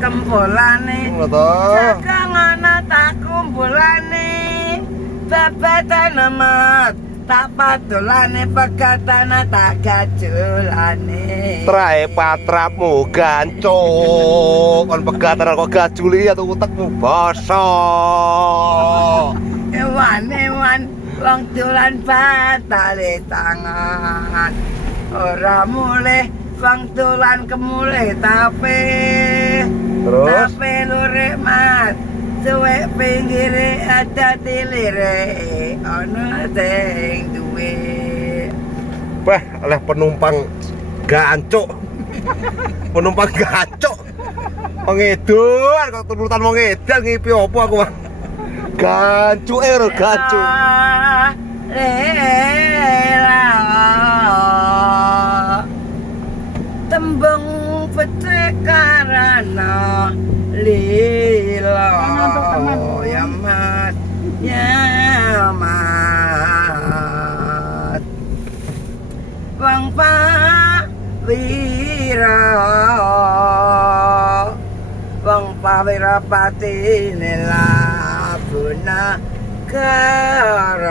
kempulane jagang ana tak kumpulane babatan amat tak patulane pegatana tak gajulane trae patrapmu gancuk kon pegatan kok gajuli atau utekmu bosok ewan wong dolan batale tangan ora mulih wong dolan kemulih tapi lurek mat suwe pinggire ada tilire ana sing duwe oleh penumpang gancuk pengedan kok turutan wong edan ngipi opo aku Bang gancuke ora gancuk lela tembung pecah karena lila ya mat Bang Pawira pati nela puna karo